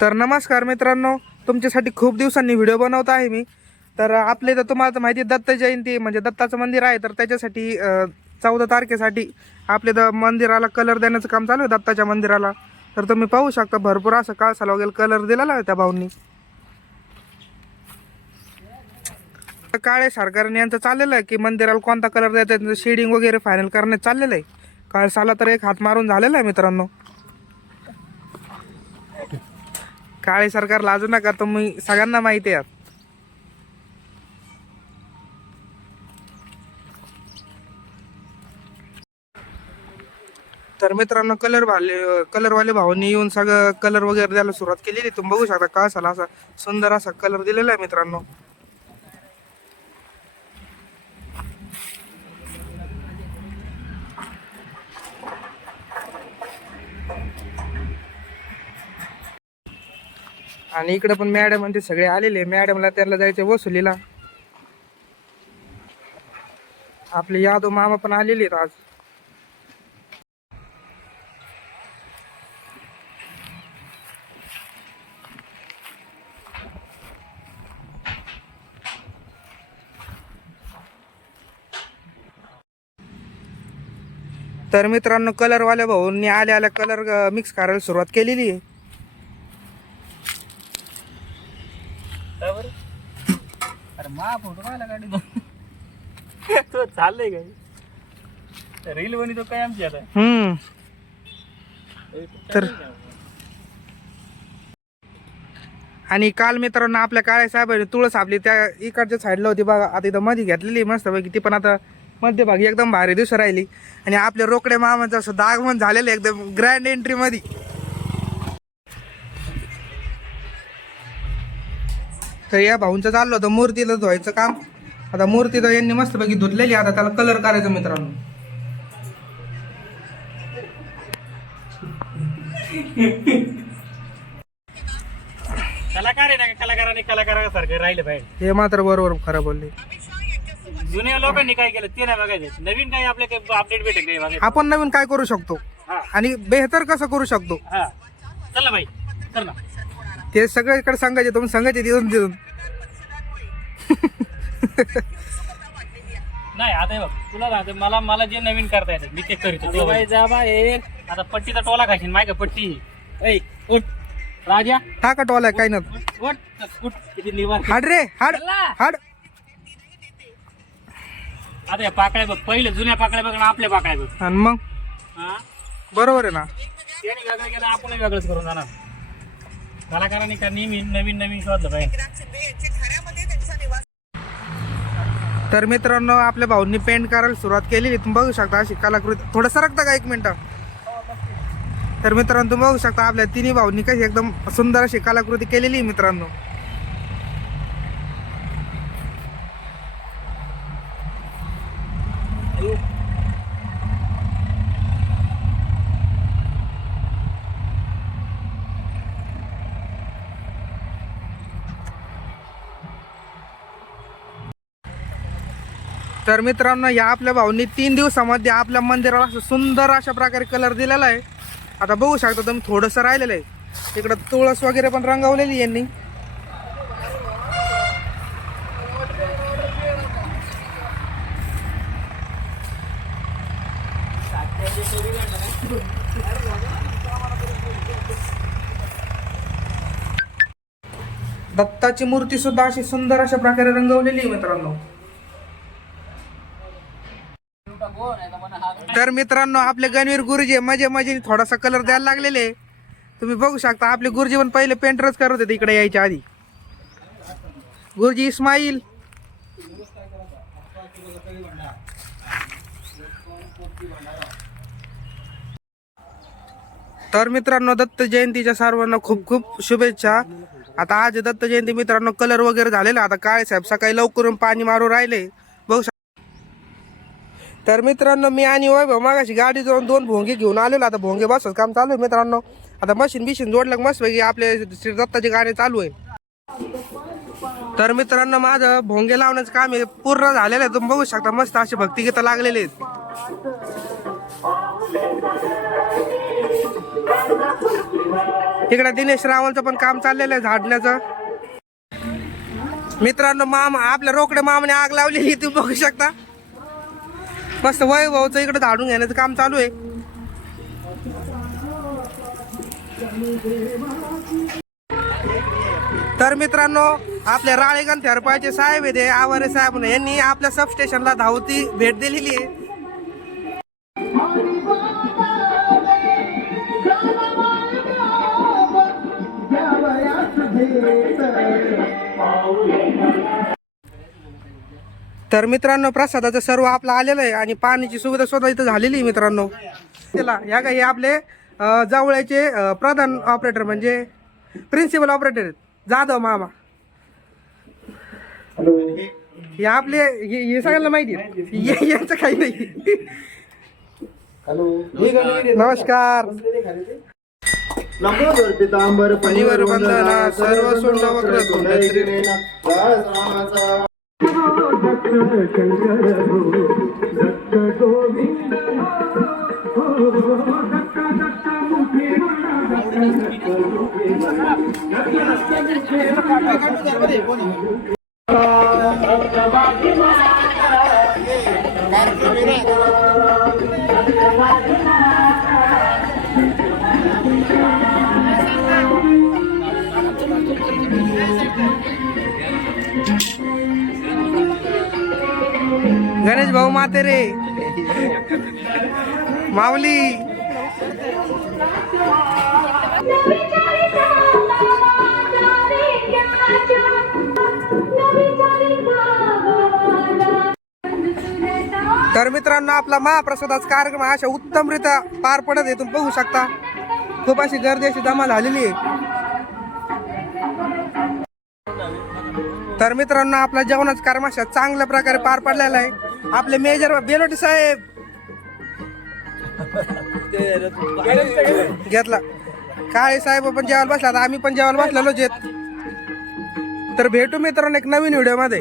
तर नमस्कार मित्रांनो तुमच्यासाठी खूप दिवसांनी व्हिडिओ बनवत आहे मी. तर आपले तर तुम्हाला तर माहिती आहे, दत्त जयंती म्हणजे दत्ताचं मंदिर आहे तर त्याच्यासाठी चौदा तारखेसाठी आपले द मंदिराला कलर देण्याचं काम चालू आहे दत्ताच्या मंदिराला. तर तुम्ही पाहू शकता भरपूर असं काळसाला वगैरे कलर दिलेला आहे त्या भाऊंनी. काळे सरकारने यांचं चाललेलं आहे की मंदिराला कोणता कलर द्यायचा शेडिंग वगैरे फायनल करण्यात चाललेलं आहे. काळसाला तर एक हात मारून झालेला आहे मित्रांनो. काळे सरकार लाजू नका तुम्ही सगळ्यांना माहिती आहे. तर मित्रांनो कलर भाले कलरवाले भावांनी येऊन सगळं कलर वगैरे द्यायला सुरुवात केलेली तुम्ही बघू शकता का असा सुंदर असा कलर दिलेला आहे मित्रांनो. आणि इकडे पण मॅडम आणि ते सगळे आलेले. मॅडमला त्यांना जायचे वसुलीला. आपले यादव मामा पण आलेले आहेत आज. तर मित्रांनो कलरवाल्या भाऊंनी आल्या आल्या कलर मिक्स करायला सुरुवात केलेली आहे अरे मा फोटो तो चाललंय काय रील बनी तो काय आमची आता? हम्म. तर आणि काल मित्रांनो आपल्या काळ्या साहेबांनी तुळस आपली त्या इकडच्या साईडला होती बघा. आता इथं मध्ये घेतलेली मस्त पैकी ती पण आता मध्यभागी एकदम भारी दिवस राहिली. आणि आपल्या रोकडे मामाचं असं दागमन झालेलं एकदम ग्रँड एंट्री तर या भाऊंचं चाललं होतं मूर्तीला धुवायचं काम. आता मूर्ती तर यांनी मस्तपैकी धुतलेली आता त्याला कलर करायचा मित्रांनो. कलाकार आहे ना कलाकाराने कलाकारासारखं राहिलं पाहिजे. हे मात्र बरोबर खरं बोलले. जुन्या लोकांनी काय केलं ते नाही बघायचं. नवीन काही आपल्या काही अपडेट भेटेल काही बघायचं? आपण नवीन काय करू शकतो? आणि बेहतर कसं करू शकतो? चल भाई चल ना. ते सगळीकडे सांगायचे तुम्ही सांगायचे तिथून तिथून. नाही आता हे बघ तुला राहते मला मला जे नवीन करता येतं मी ते करीतो बाई जा बाहेर आता पट्टीचा टोला खाशील माय का पट्टी? ऐ उठ. राजा. टाका टोला काय ना उठ उठ. उठ. किती निवार हाड रे हाड. हाड. आता या पाकळ्या बघ पहिले जुन्या पाकळ्या बघ आणि आपल्या पाकळ्या बघ. आणि मग? हा? बरोबर आहे ना. त्याने वेगळं केलं आपणही वेगळंच करून जाणार. कलाकारांनी का नेहमी नवीन नवीन शोधलं पाहिजे? तर मित्रांनो आपल्या भाऊंनी पेंट करायला सुरुवात केलेली तुम्ही बघू शकता अशी कलाकृती. थोडं सरकता का एक मिनिट? तर मित्रांनो तुम्ही बघू शकता आपल्या तिन्ही भाऊंनी कशी एकदम सुंदर अशी कलाकृती केलेली आहे मित्रांनो. तर मित्रांनो या आपल्या भाऊंनी तीन दिवसामध्ये आपल्या मंदिराला असं सुंदर अशा प्रकारे कलर दिलेला आहे. आता बघू शकता तुम्ही थोडंसं राहिलेलं आहे. इकडं तुळस वगैरे पण रंगवलेली यांनी. दत्ताची मूर्ती सुद्धा अशी सुंदर अशा प्रकारे रंगवलेली आहे मित्रांनो. तर मित्रांनो आपले गणवीर गुरुजी मजे मजे थोडासा कलर द्यायला लागलेले तुम्ही बघू शकता आपले गुरुजी पण पहिले पेंटरच करत होते इकडे यायच्या आधी. गुरुजी इस्माईल तर मित्रांनो दत्त जयंतीच्या सर्वांना खूप खूप शुभेच्छा. आता आज दत्त जयंती मित्रांनो कलर वगैरे झालेला आता काळे साहेब सकाळी लवकर पाणी मारून राहिले. तर मित्रांनो मी आणि वैभव मागाशी गाडी जाऊन दोन भोंगे घेऊन आलेलो. आता भोंगे बसच काम चालू आहे मित्रांनो. आता मशीन बिशीन जोडलं मस्त पैकी आपले श्री दत्ताचे गाणे चालू आहे. तर मित्रांनो माझं भोंगे लावण्याचं काम आहे पूर्ण झालेलं आहे. तुम्ही बघू शकता मस्त असे भक्तिगीतं लागलेले आहेत. इकडे दिनेश रावलचं पण काम चाललेलं आहे झाडण्याचं. मित्रांनो मामा आपल्या रोकडे मामाने आग लावलेली तुम्ही बघू शकता. मस्त वैभवचं इकडे धाडून घेण्याचं काम चालू आहे. तर मित्रांनो आपल्या राळेगण थेरपाचे साहेब येते आवारे साहेब यांनी आपल्या सबस्टेशनला धावती भेट दिलेली आहे. तर मित्रांनो प्रसादाचं सर्व आपलं आलेलं आहे आणि पाण्याची सुविधा सुद्धा इथं झालेली आहे मित्रांनो. त्याला ह्या काही हे आपले जावळ्याचे प्रधान ऑपरेटर म्हणजे प्रिन्सिपल ऑपरेटर आहेत. जाधव मामा. हे आपले हे हे सगळ्यांना माहिती आहे. यांचं काही नाही. नमस्कार. लंबोदर पितांबर దత్త శంకరభు దత్త గోవింద దత్త దత్త ముఖి దత్త దత్త ముఖి माते रे माऊली. तर मित्रांनो आपला महाप्रसादाचा कार्यक्रम अशा उत्तमरित्या पार पडत आहे. तुम्ही बघू शकता. खूप अशी गर्दी अशी जमा झालेली आहे. तर मित्रांनो आपला जेवणाचा कार्यक्रम अशा चांगल्या प्रकारे पार पडलेला आहे. आपले मेजर बेलोटी साहेब. घेतला. काळे साहेब पण जेवायला बसला आम्ही पण जेवायला बसलेलो जे तर भेटू मित्रांनो एक नवीन व्हिडिओमध्ये.